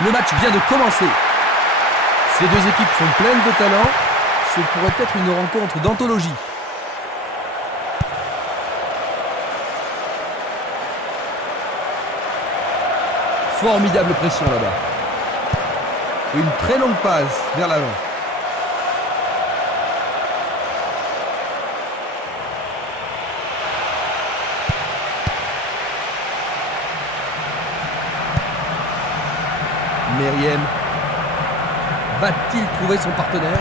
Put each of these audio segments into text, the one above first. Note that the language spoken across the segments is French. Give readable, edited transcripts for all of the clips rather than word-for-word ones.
Le match vient de commencer. Ces deux équipes sont pleines de talent. Ce pourrait être une rencontre d'anthologie. Formidable pression là-bas. Une très longue passe vers l'avant. Meriem va-t-il trouver son partenaire?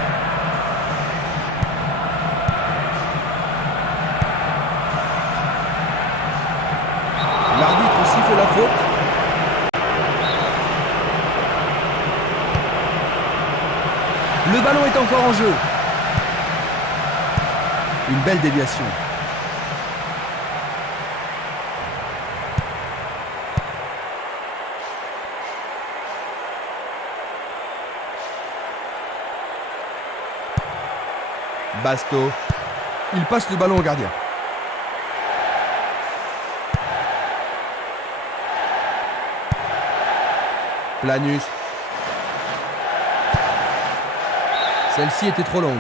L'arbitre siffle la faute. Le ballon est encore en jeu. Une belle déviation. Basto. Il passe le ballon au gardien. Planus. Celle-ci était trop longue.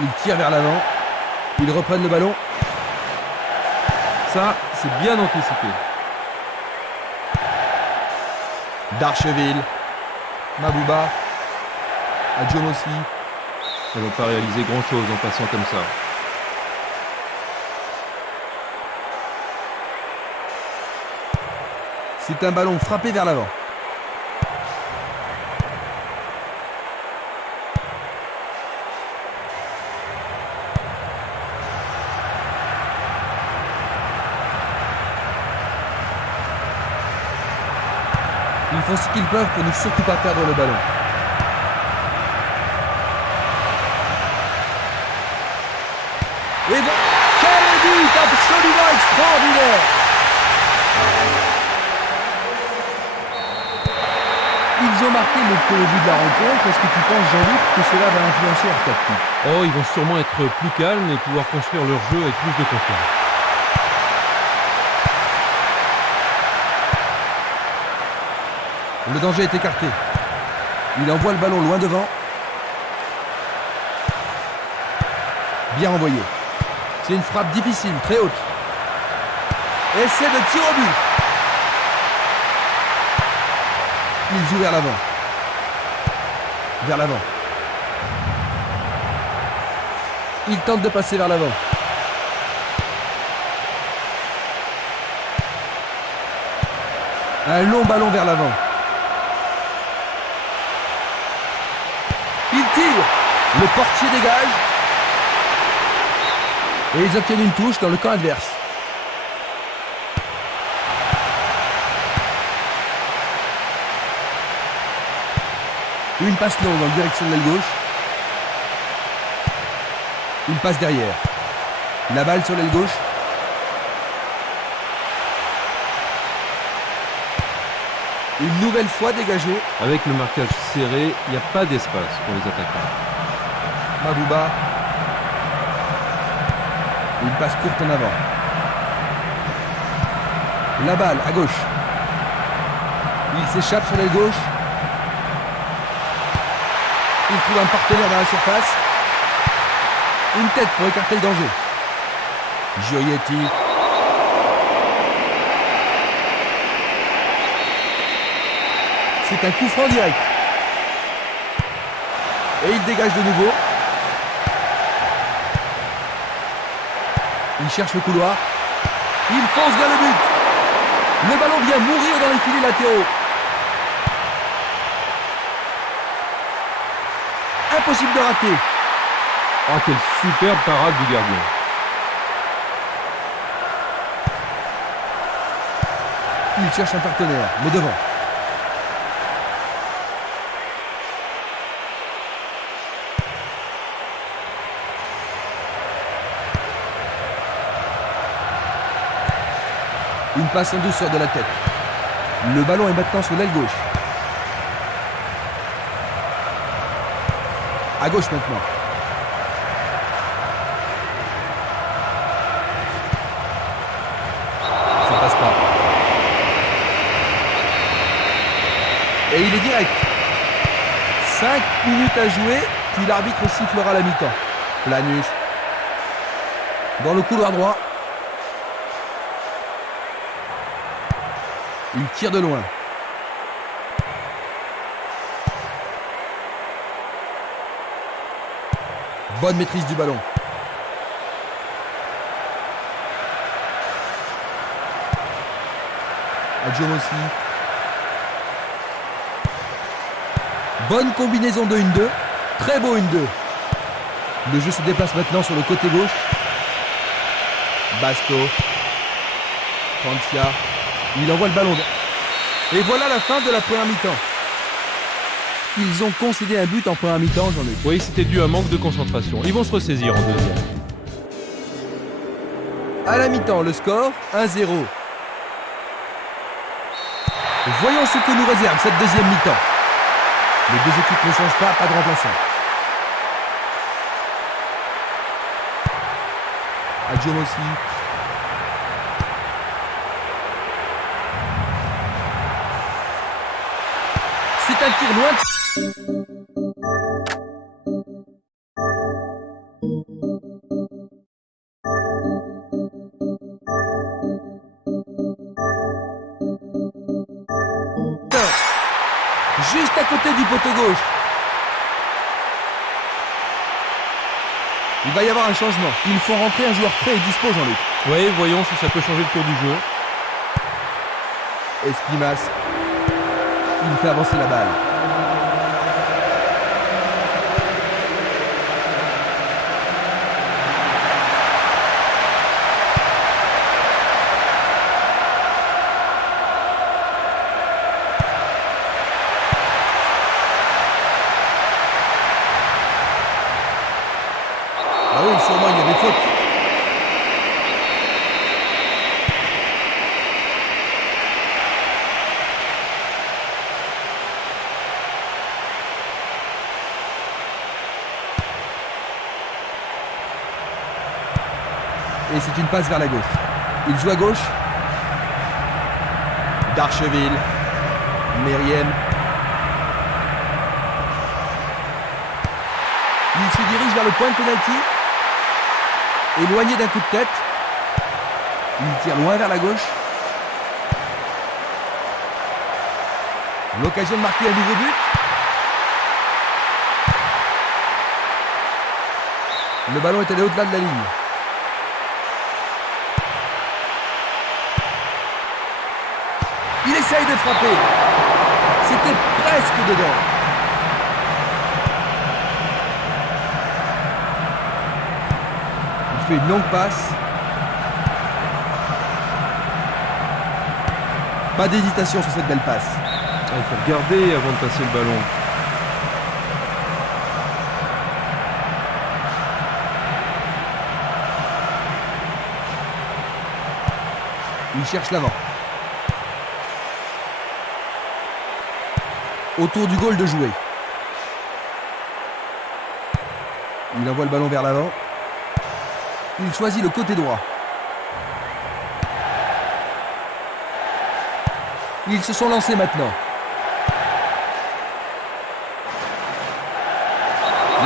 Ils tirent vers l'avant. Ils reprennent le ballon. Ça, c'est bien anticipé. Darcheville. Mabouba. Adjomossi. Ça ne va pas réaliser grand-chose en passant comme ça. C'est un ballon frappé vers l'avant. Ils font ce qu'ils peuvent pour ne surtout pas perdre le ballon. Et quel but absolument extraordinaire! Ils ont marqué le début de la rencontre. Est-ce que tu penses, Jean-Luc, que cela va influencer leur tactique? Oh, ils vont sûrement être plus calmes et pouvoir construire leur jeu avec plus de confiance. Le danger est écarté. Il envoie le ballon loin devant. Bien envoyé. C'est une frappe difficile, très haute. Essai de tir au but. Il joue vers l'avant. Vers l'avant. Il tente de passer vers l'avant. Un long ballon vers l'avant. Il tire. Le portier dégage. Et ils obtiennent une touche dans le camp adverse. Une passe longue en direction de l'aile gauche. Il passe derrière. La balle sur l'aile gauche. Une nouvelle fois dégagée. Avec le marquage serré, il n'y a pas d'espace pour les attaquants. Mabouba. Une passe courte en avant. La balle à gauche. Il s'échappe sur l'aile gauche. Il trouve un partenaire dans la surface. Une tête pour écarter le danger. Gioietti. C'est un coup franc direct. Et il dégage de nouveau. Il cherche le couloir. Il fonce vers le but. Le ballon vient mourir dans les filets latéraux. Impossible de rater. Oh, quelle superbe parade du gardien. Il cherche un partenaire, mais devant. Une passe en douceur de la tête. Le ballon est maintenant sur l'aile gauche. À gauche maintenant. Ça passe Et il est direct. 5 minutes à jouer, puis l'arbitre sifflera la mi-temps. Planus. Dans le couloir droit. Il tire de loin. Bonne maîtrise du ballon. Adjom aussi. Bonne combinaison de 1-2. Très beau 1-2. Le jeu se déplace maintenant sur le côté gauche. Basto. Francia. Il envoie le ballon. Et voilà la fin de la première mi-temps. Ils ont concédé un but en première mi-temps, Jean-Luc. Oui, c'était dû à un manque de concentration. Ils vont se ressaisir en deuxième. À la mi-temps, le score 1-0. Voyons ce que nous réserve cette deuxième mi-temps. Les deux équipes ne changent pas de remplaçant. Adjom aussi. C'est un tir loin. Juste à côté du poteau gauche. Il va y avoir un changement. Ils font rentrer un joueur frais et dispo, Jean-Luc. Oui, voyons si ça peut changer le cours du jeu. Espimas. Il fait avancer la balle. Ah oui, sûrement il y a des fautes. Et c'est une passe vers la gauche. Il joue à gauche. Darcheville. Meriem. Il se dirige vers le point de pénalty. Éloigné d'un coup de tête. Il tire loin vers la gauche. L'occasion de marquer un nouveau but. Le ballon est allé au-delà de la ligne. Il essaye de frapper. C'était presque dedans. Il fait une longue passe. Pas d'hésitation sur cette belle passe. Il faut regarder avant de passer le ballon. Il cherche l'avant. Autour du goal de jouer. Il envoie le ballon vers l'avant. Il choisit le côté droit. Ils se sont lancés maintenant.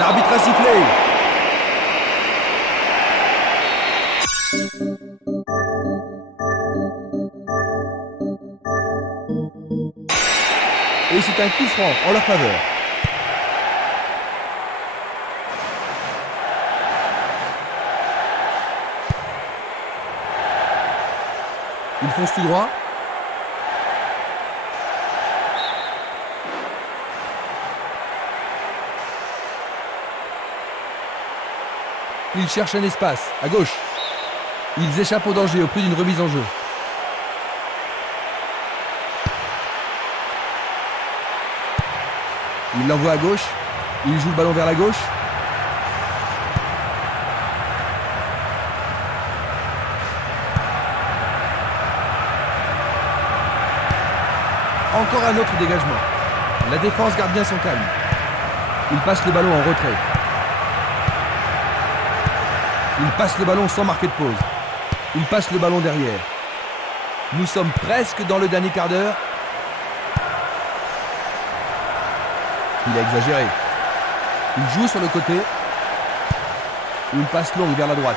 L'arbitre a sifflé. Et c'est un coup franc en leur faveur. Ils foncent tout droit. Ils cherchent un espace, à gauche. Ils échappent au danger au prix d'une remise en jeu. Il l'envoie à gauche. Il joue le ballon vers la gauche. Encore un autre dégagement. La défense garde bien son calme. Il passe le ballon en retrait. Il passe le ballon sans marquer de pause. Il passe le ballon derrière. Nous sommes presque dans le dernier quart d'heure. Il a exagéré. Il joue sur le côté. Une passe longue vers la droite.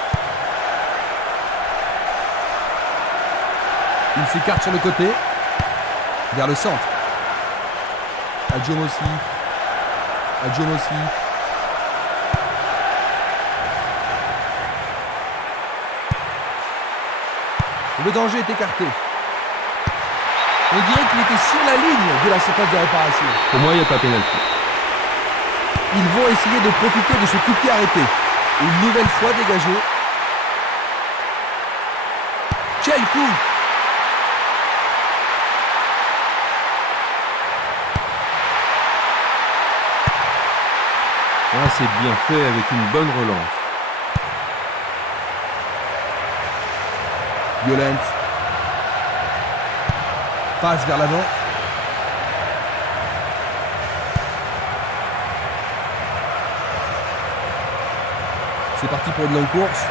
Il s'écarte sur le côté. Vers le centre. Adjomossi. Le danger est écarté. On dirait qu'il était sur la ligne de la surface de réparation. Pour moi, il n'y a pas pénalty. Ils vont essayer de profiter de ce coup de pied arrêté. Une nouvelle fois dégagé. Quel coup! Ah, c'est bien fait avec une bonne relance. Violence. Passe vers l'avant. C'est parti pour une longue course.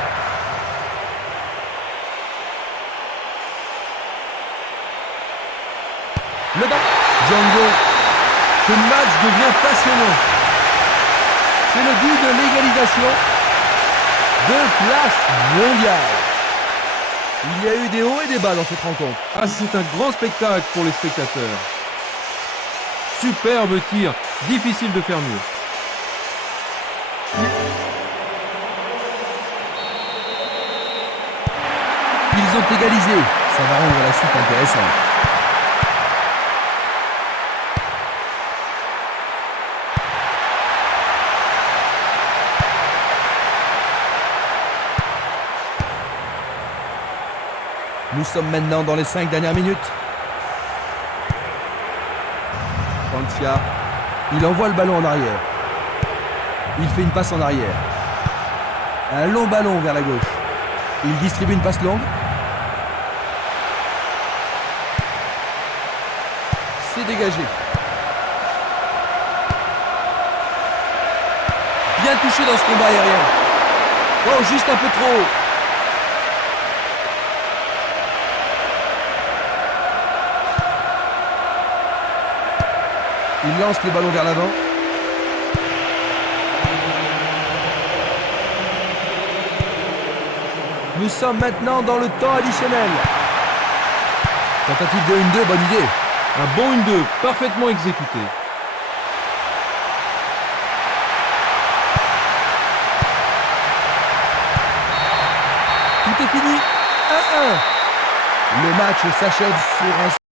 Le ballon. Django. Ce match devient passionnant. C'est le but de l'égalisation de place mondiale. Il y a eu des hauts et des bas dans cette rencontre. Ah, c'est un grand spectacle pour les spectateurs. Superbe tir, difficile de faire mieux. Ils ont égalisé. Ça va rendre la suite intéressante. Nous sommes maintenant dans les 5 dernières minutes. Francia, il envoie le ballon en arrière. Il fait une passe en arrière. Un long ballon vers la gauche. Il distribue une passe longue. C'est dégagé. Bien touché dans ce combat aérien. Oh, juste un peu trop haut. Il lance le ballon vers l'avant. Nous sommes maintenant dans le temps additionnel. Tentative de 1-2, bonne idée. Un bon 1-2, parfaitement exécuté. Tout est fini. 1-1. Le match s'achève sur un